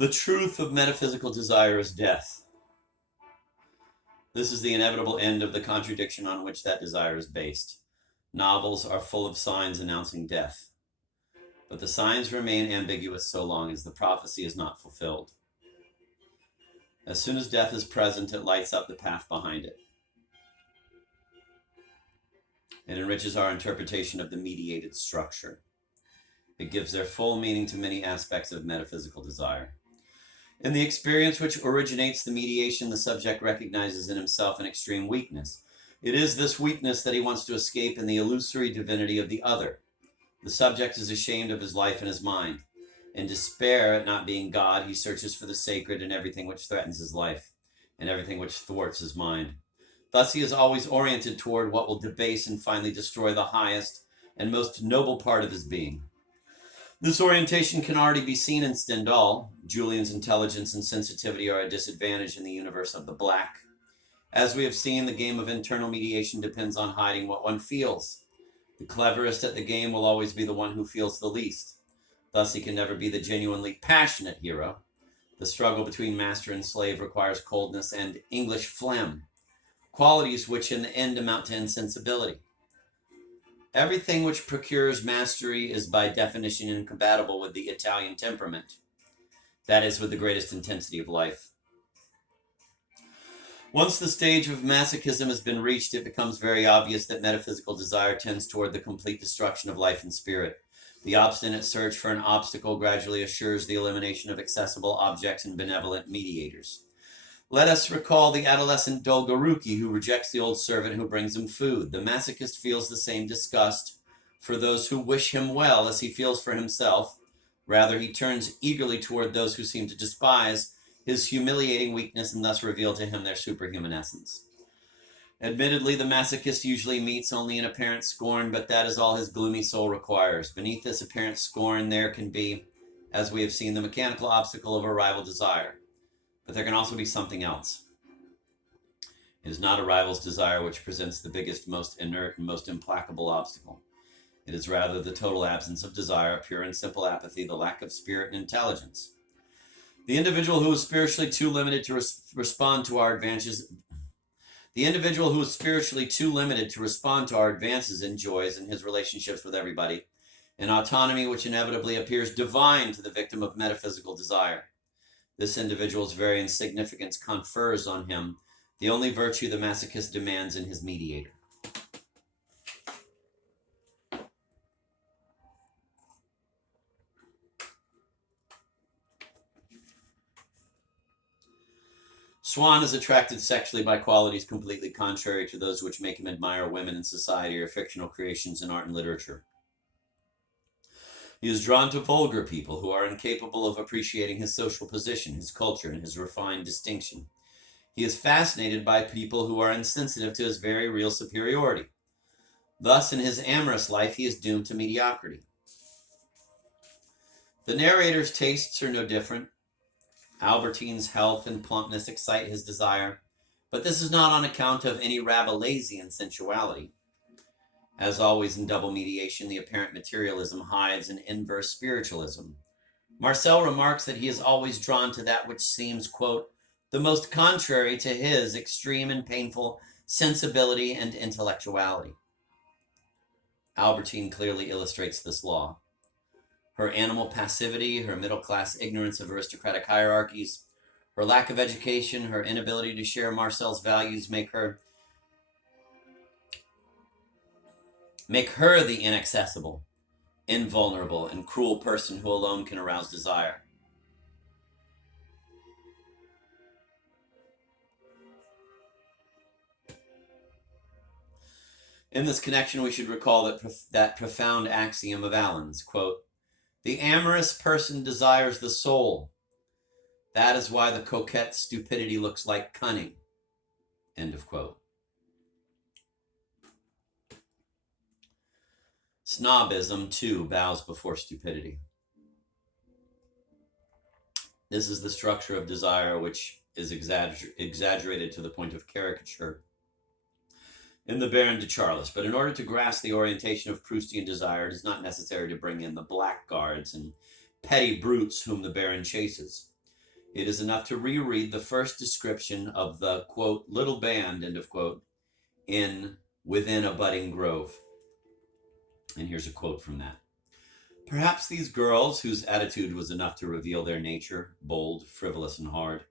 The truth of metaphysical desire is death. This is the inevitable end of the contradiction on which that desire is based. Novels are full of signs announcing death, but the signs remain ambiguous so long as the prophecy is not fulfilled. As soon as death is present, it lights up the path behind it. It enriches our interpretation of the mediated structure. It gives their full meaning to many aspects of metaphysical desire. In the experience which originates the mediation, the subject recognizes in himself an extreme weakness. It is this weakness that he wants to escape in the illusory divinity of the other. The subject is ashamed of his life and his mind. In despair at not being God, he searches for the sacred in everything which threatens his life and everything which thwarts his mind. Thus he is always oriented toward what will debase and finally destroy the highest and most noble part of his being. This orientation can already be seen in Stendhal. Julian's intelligence and sensitivity are a disadvantage in the universe of the black. As we have seen, the game of internal mediation depends on hiding what one feels. The cleverest at the game will always be the one who feels the least. Thus, he can never be the genuinely passionate hero. The struggle between master and slave requires coldness and English phlegm, qualities which in the end amount to insensibility. Everything which procures mastery is by definition incompatible with the Italian temperament. That is, with the greatest intensity of life. Once the stage of masochism has been reached, it becomes very obvious that metaphysical desire tends toward the complete destruction of life and spirit. The obstinate search for an obstacle gradually assures the elimination of accessible objects and benevolent mediators. Let us recall the adolescent Dolgoruki who rejects the old servant who brings him food. The masochist feels the same disgust for those who wish him well as he feels for himself. Rather, he turns eagerly toward those who seem to despise his humiliating weakness and thus reveal to him their superhuman essence. Admittedly, the masochist usually meets only in apparent scorn, but that is all his gloomy soul requires. Beneath this apparent scorn, there can be, as we have seen, the mechanical obstacle of a rival desire. But there can also be something else. It is not a rival's desire which presents the biggest, most inert, and most implacable obstacle. It is rather the total absence of desire, pure and simple apathy, the lack of spirit and intelligence. The individual who is spiritually too limited to respond to our advances enjoys in his relationships with everybody an autonomy which inevitably appears divine to the victim of metaphysical desire. This individual's very insignificance confers on him the only virtue the masochist demands in his mediator. Swan is attracted sexually by qualities completely contrary to those which make him admire women in society or fictional creations in art and literature. He is drawn to vulgar people who are incapable of appreciating his social position, his culture, and his refined distinction. He is fascinated by people who are insensitive to his very real superiority. Thus, in his amorous life, he is doomed to mediocrity. The narrator's tastes are no different. Albertine's health and plumpness excite his desire, but this is not on account of any Rabelaisian sensuality. As always in double mediation, the apparent materialism hides an inverse spiritualism. Marcel remarks that he is always drawn to that which seems, quote, the most contrary to his extreme and painful sensibility and intellectuality. Albertine clearly illustrates this law. Her animal passivity, her middle-class ignorance of aristocratic hierarchies, her lack of education, her inability to share Marcel's values make her the inaccessible, invulnerable, and cruel person who alone can arouse desire. In this connection, we should recall that profound axiom of Allen's, quote, the amorous person desires the soul. That is why the coquette's stupidity looks like cunning, end of quote. Snobism, too, bows before stupidity. This is the structure of desire which is exaggerated to the point of caricature in the Baron de Charlis. But in order to grasp the orientation of Proustian desire, it is not necessary to bring in the blackguards and petty brutes whom the Baron chases. It is enough to reread the first description of the, quote, little band, end of quote, in Within a Budding Grove. And here's a quote from that. Perhaps these girls, whose attitude was enough to reveal their nature, bold, frivolous, and hard,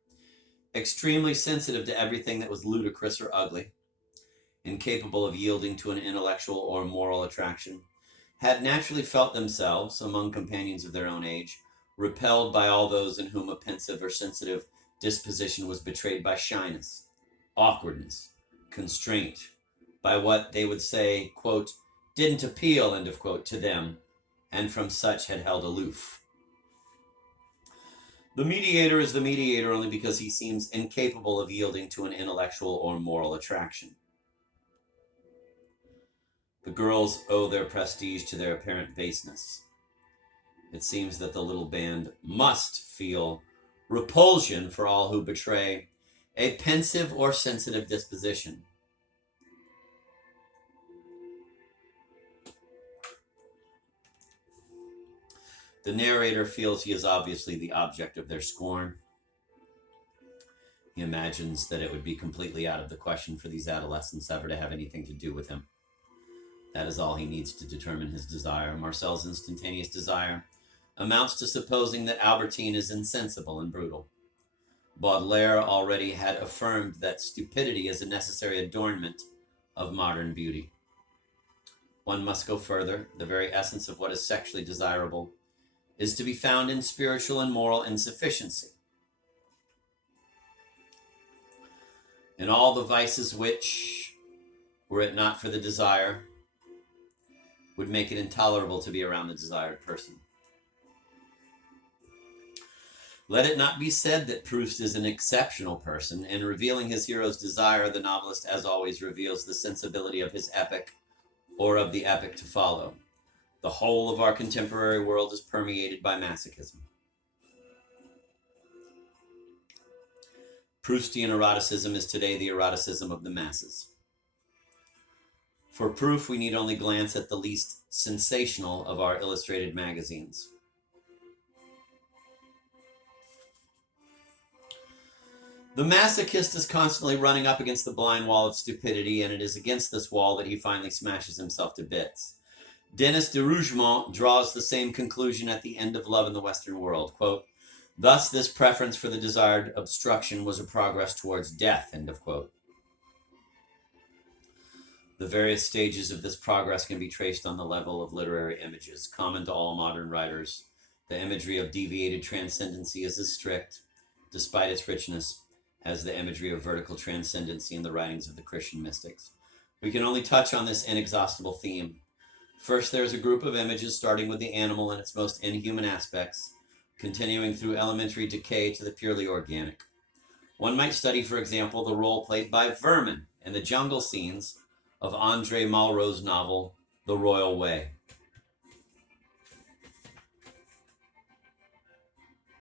extremely sensitive to everything that was ludicrous or ugly, incapable of yielding to an intellectual or moral attraction, had naturally felt themselves, among companions of their own age, repelled by all those in whom a pensive or sensitive disposition was betrayed by shyness, awkwardness, constraint, by what they would say, quote, didn't appeal, end of quote, to them, and from such had held aloof. The mediator is the mediator only because he seems incapable of yielding to an intellectual or moral attraction. The girls owe their prestige to their apparent baseness. It seems that the little band must feel repulsion for all who betray a pensive or sensitive disposition. The narrator feels he is obviously the object of their scorn. He imagines that it would be completely out of the question for these adolescents ever to have anything to do with him. That is all he needs to determine his desire. Marcel's instantaneous desire amounts to supposing that Albertine is insensible and brutal. Baudelaire already had affirmed that stupidity is a necessary adornment of modern beauty. One must go further. The very essence of what is sexually desirable is to be found in spiritual and moral insufficiency. In all the vices which, were it not for the desire, would make it intolerable to be around the desired person. Let it not be said that Proust is an exceptional person. In revealing his hero's desire, the novelist, as always, reveals the sensibility of his epic or of the epic to follow. The whole of our contemporary world is permeated by masochism. Proustian eroticism is today the eroticism of the masses. For proof, we need only glance at the least sensational of our illustrated magazines. The masochist is constantly running up against the blind wall of stupidity, and it is against this wall that he finally smashes himself to bits. Denis de Rougemont draws the same conclusion at the end of Love in the Western World. Quote, thus, this preference for the desired obstruction was a progress towards death, end of quote. The various stages of this progress can be traced on the level of literary images. Common to all modern writers, the imagery of deviated transcendency is as strict, despite its richness, as the imagery of vertical transcendency in the writings of the Christian mystics. We can only touch on this inexhaustible theme. First, there is a group of images starting with the animal in its most inhuman aspects, continuing through elementary decay to the purely organic. One might study, for example, the role played by vermin in the jungle scenes of André Malraux's novel, The Royal Way.